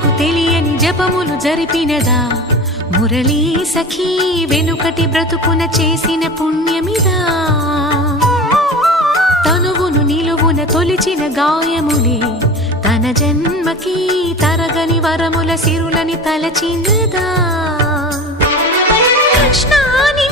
జనులకు తెలియని జపములు జరిపినదా మురళీ సఖీ వెనుకటి బ్రతుకున చేసిన పుణ్యమిదా తనువును నిలువున తొలిచిన గాయములే తన జన్మకి తరగని వరముల సిరులని తలచినదా కృష్ణాని